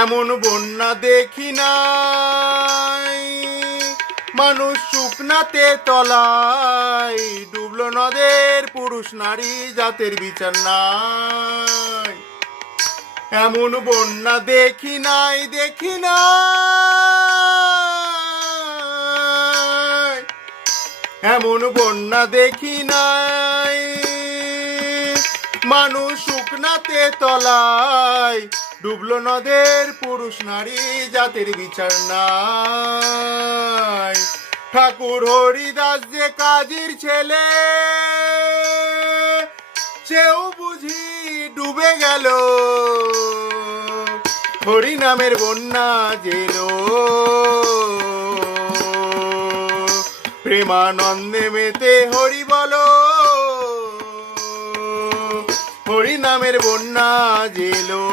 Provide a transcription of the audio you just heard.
এমন বন্যা দেখি নাই, মানুষ শুকনাতে তলায় ডুবলো নদের, পুরুষ নারী জাতের বিচার নাই। এমন বন্যা দেখি নাই, দেখি নাই, এমন বন্যা দেখি নাই, মানুষ শুকনাতে তলায় ডুবলো নদের, পুরুষ নারী জাতের বিচার নাই। ঠাকুর হরিদাস যে কাজীর ছেলে, সেও বুঝি ডুবে গেল, হরি নামের বন্যা জেলো। প্রেমানন্দে মেতে হরি বলো, হরি নামের বন্যা জেলো।